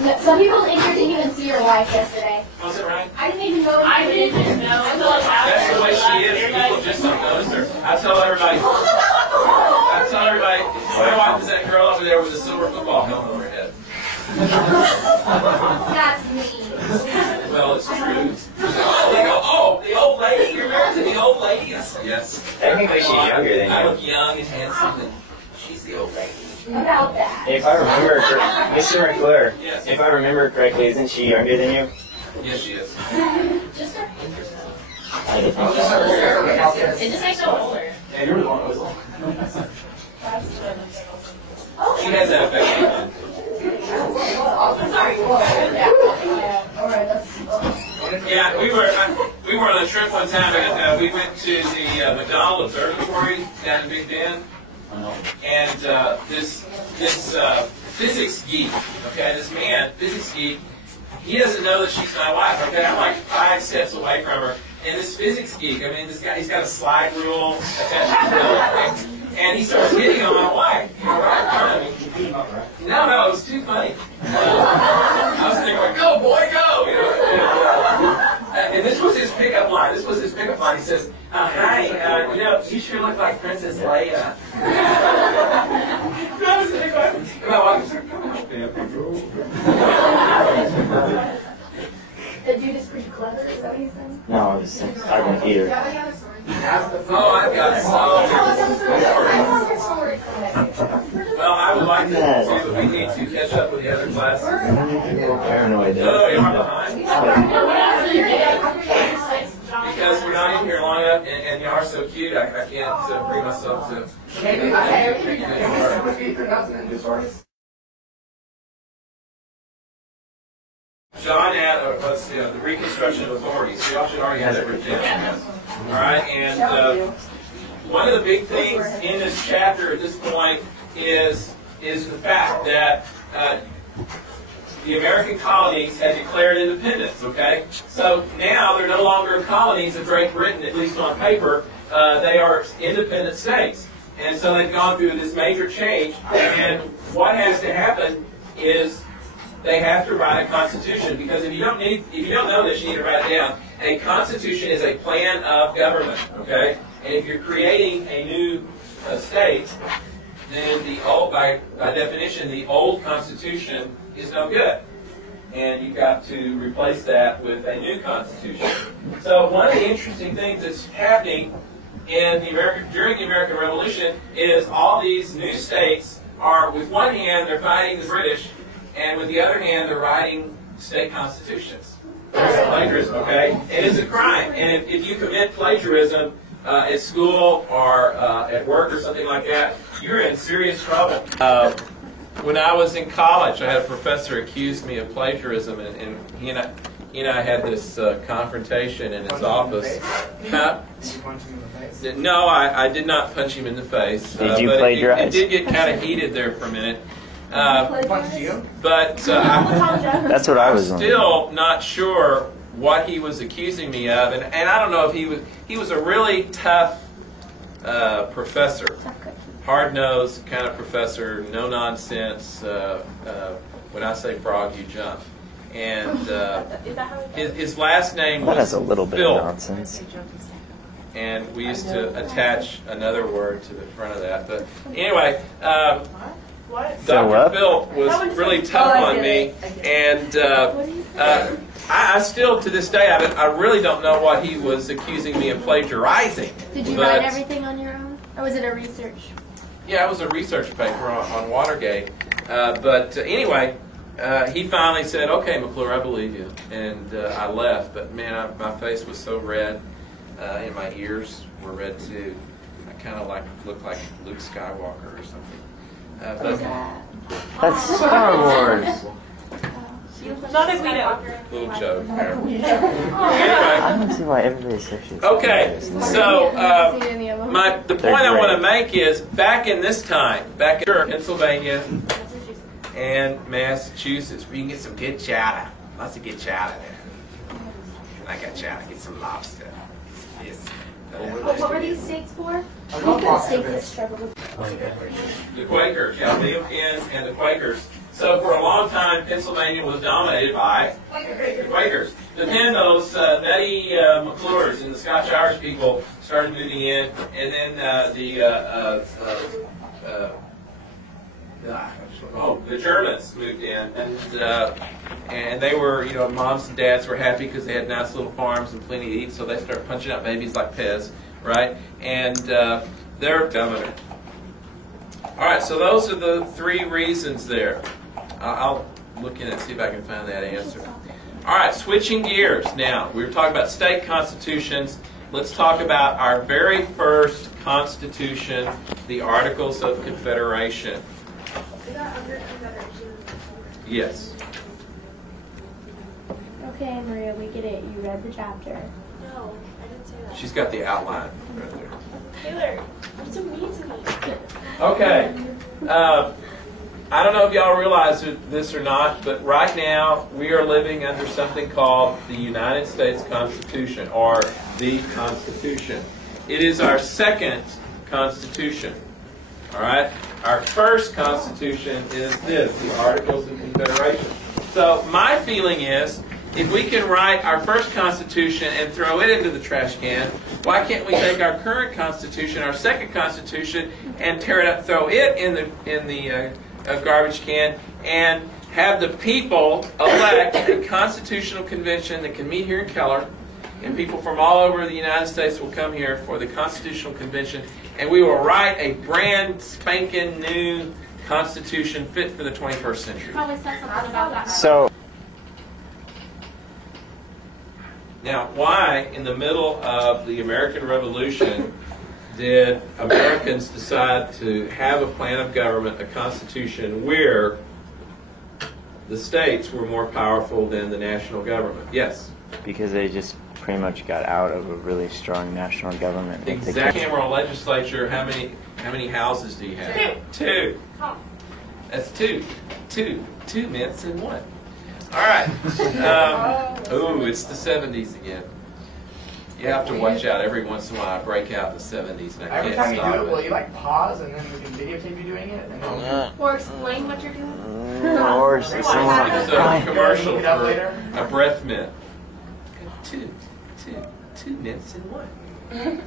No, some people in here didn't even see your wife yesterday. Was it right? I didn't even know. I didn't know. That's the way she is. People just don't notice her. I tell everybody, my wife is that girl over there with the silver football helmet over her head. That's mean. Well, it's true. Oh, they go, oh, the old lady. You're married to the old lady? Yes. Technically, she's younger than I you. look young and handsome, and she's the old lady. About that. If I remember, Mr. McClure, Yes. if I remember correctly, isn't she younger than you? Yes, she is. Just her. I didn't think so. It just makes her older. And you're the one who was long. Oh, She has that effect. Yeah, we were on a trip one time, and we went to the McDonald Observatory down in Big Bend, and this physics geek, okay, this man, physics geek, he doesn't know that she's my wife, okay? I'm like 5 steps away from her, and this physics geek, I mean, this guy, he's got a slide rule attached to the and he starts hitting on my wife, right in front of me. No, it was too funny. I was thinking, like, go, boy, go! You know, and this was his pickup line. He says, hi, you sure look like Princess Leia. My wife was like, come on, the dude is pretty clever, is that what you said? No, I don't either. oh, I've got so well, I would like to see, but we need to catch up with the other classes. Paranoid. No, you're behind. Because we're not in here long enough, and you are so cute, I can't bring myself to... John had the Reconstruction of Authority, so y'all should already have that written down. All right, and one of the big things in this chapter at this point is the fact that the American colonies had declared independence, okay? So now they're no longer colonies of Great Britain, at least on paper. They are independent states. And so they've gone through this major change, and what has to happen is they have to write a constitution, because if you don't know this, you need to write it down. A constitution is a plan of government, okay? And if you're creating a new state, then the old, by definition, the old constitution is no good. And you've got to replace that with a new constitution. So one of the interesting things that's happening during the American Revolution is all these new states are, with one hand, they're fighting the British, and with the other hand, they're writing state constitutions. There's plagiarism, okay? And it's a crime. And if you commit plagiarism at school or at work or something like that, you're in serious trouble. When I was in college, I had a professor accuse me of plagiarism, and he and I had this confrontation in his office. No, I did not punch him in the face. Did you but plagiarize? It did get kind of heated there for a minute. But That's what I was on. Still not sure what he was accusing me of, and I don't know if he was a really tough professor, hard-nosed kind of professor, no nonsense. When I say frog, you jump. And his last name was That has a little bit Phil. of nonsense. And we used to attach another word to the front of that. But anyway, Dr. Phil was really tough on me, and I still, to this day, I really don't know what he was accusing me of plagiarizing. Did you write everything on your own, or was it a research? Yeah, it was a research paper on Watergate. But anyway, he finally said, "Okay, McClure, I believe you," and I left. But man, my face was so red, and my ears were red too. I kind of looked like Luke Skywalker or something. That's Star Wars. Not if we know. Little joke. I Anyway, don't see why everybody's so shit. okay. So the point I want to make is back in Pennsylvania and Massachusetts, where you can get some good chowder, lots of good chowder there. I got chowder. Get some lobster. Yes. What were these states for? The states that struggled with The Quakers, yeah, William Penn and the Quakers So for a long time, Pennsylvania was dominated by Quakers. But then those Betty McClures and the Scotch-Irish people started moving in, and then the Germans moved in, and they were, moms and dads were happy because they had nice little farms and plenty to eat, so they started punching out babies like Pez, right? And they're dominant. All right, so those are the 3 reasons there. I'll look in and see if I can find that answer. All right, switching gears now. We were talking about state constitutions. Let's talk about our very first constitution, the Articles of Confederation. Yes. Okay, Maria, we get it. You read the chapter. No, I didn't say that. She's got the outline right there. Taylor, you're so mean to me. Okay. I don't know if y'all realize this or not, but right now we are living under something called the United States Constitution, or the Constitution. It is our second Constitution. All right? Our first Constitution is this, the Articles of Confederation. So my feeling is, if we can write our first Constitution and throw it into the trash can, why can't we take our current Constitution, our second Constitution, and tear it up, throw it in the garbage can, and have the people elect a constitutional convention that can meet here in Keller, and people from all over the United States will come here for the constitutional convention, and we will write a brand spanking new constitution fit for the 21st century. Probably said something about that. So, Now, why, in the middle of the American Revolution, did Americans decide to have a plan of government, a constitution, where the states were more powerful than the national government? Yes? because they just pretty much got out of a really strong national government. Exactly. Cameron legislature, how many houses do you have? Two. That's two. Two mints and one. All right. Ooh, it's the 70s again. You have to watch out. Every once in a while I break out the 70s and I Every can't time you stop do it, will it. you like pause and then we can videotape you doing it? And then Or explain what you're doing. Or There's a commercial Pick it up for later. a breath mint. Two mints and one. And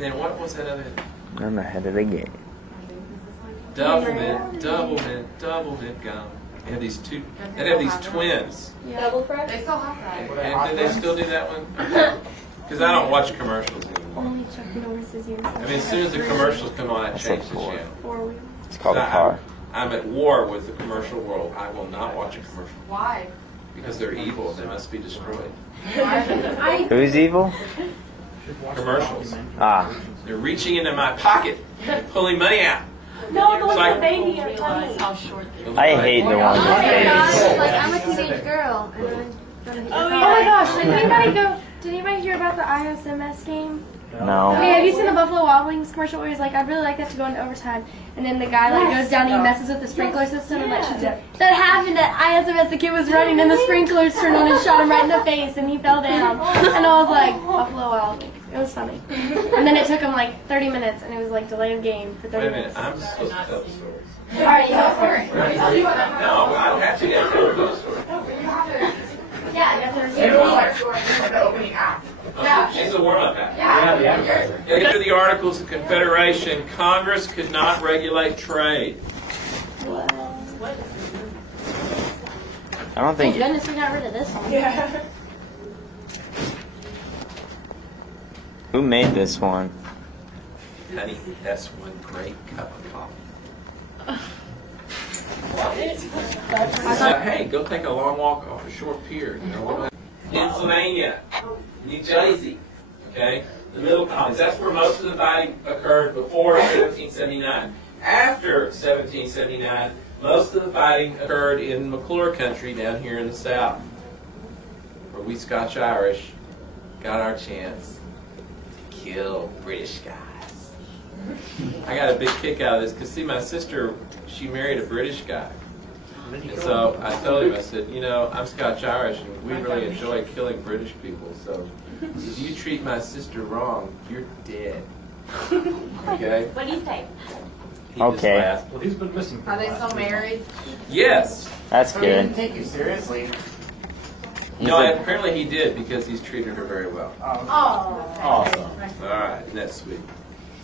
then what was that other? I'm ahead of the game. Double mint gum. They have these two. They have these twins. Double fresh? They still have that. And did they still do that one? Because I don't watch commercials anymore. Only Chuck Norris's years. I mean, as soon as the commercials come on, I change the channel. Four-wheel. It's called a car. I'm at war with the commercial world. I will not watch a commercial Why? because they're evil. They must be destroyed. Who's evil? Commercials. Ah, They're reaching into my pocket, and pulling money out. No, the It's ones like- with baby are funny. How short they are. I hate the ones with Oh my gosh, babies. like I'm a teenage girl. And I'm Oh, oh yeah. my gosh, did anybody hear about the ISMS game? No. Okay, have you seen the Buffalo Wild Wings commercial where he's like, I'd really like that to go into overtime, and then the guy like goes down and he messes with the sprinkler system and like shoots it. That happened at ISMS. The kid was running and the sprinklers turned on and shot him right in the face and he fell down. And I was like, Buffalo Wild Wings. It was funny. And then it took him like 30 minutes and it was like delay of game for 30 Wait a minute. minutes. I'm supposed to tell the story. Alright, you go for it. No, I don't have to get the story. Yeah, that's what It was like the opening act. She's a warm-up act. Yeah. Under the Articles of Confederation, Congress could not regulate trade. I don't Thank think. goodness we got rid of this one. Who made this one? Honey, that's one great cup of coffee. Hey, go take a long walk off a short pier. You know, Pennsylvania, New Jersey, okay, the Middle Colonies. That's where most of the fighting occurred before 1779. After 1779, most of the fighting occurred in McClure country down here in the South, where we Scotch-Irish got our chance to kill British guys. I got a big kick out of this because, see, my sister, she married a British guy. And so I told him, I said, you know, I'm Scotch-Irish and we really enjoy killing British people. So if you treat my sister wrong, you're dead. Okay? What do you say? He just Okay. laughed. Well, he's been missing for Are the they last still 2 years. married? Yes. That's So he didn't good. take you seriously? No, apparently he did because he's treated her very well. Oh. Awesome. All right, isn't that sweet?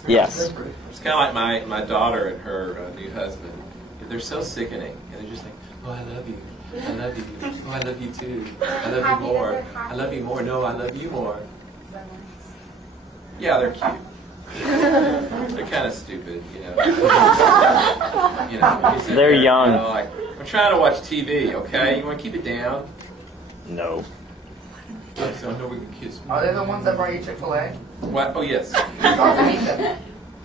Yes. It's kind of like my daughter and her new husband. They're so sickening, and they're just like, oh, I love you. I love you. Oh, I love you too. I love you more. I love you more. No, I love you more. Yeah, they're cute. They're kind of stupid, you know. You sit They're there, young. You know, like, I'm trying to watch TV, okay? You want to keep it down? No. So I know we can kiss. Are they the ones that brought you Chick-fil-A? What? Oh, yes. We still have to meet them.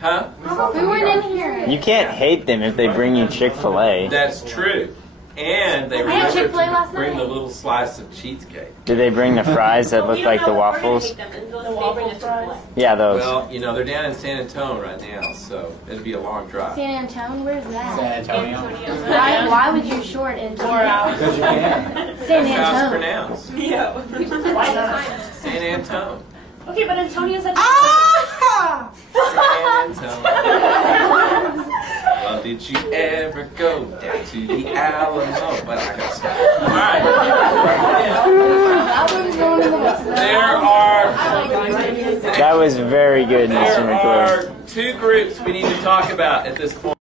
Huh? We still have to We meet weren't them. in here. You can't hate them if they bring you Chick-fil-A. That's true. And they I had remembered Chick-fil-A to last bring night. the little slice of cheesecake. Did they bring the fries that look like the waffles? The waffle fries. Yeah, those. Well, you know, they're down in San Antonio right now, so it'd be a long drive. San Antonio, where's that? Antonio. Why would you short in 4 hours? Because you can. San That's how it's Antonio. pronounced. Yeah. Why not? San Antonio. Okay, but Antonio's at San Antonio. Well, did you ever go down to the Alamo? Well, I got some. All right. There are That was very good, Mr. there McClure. are 2 groups we need to talk about at this point.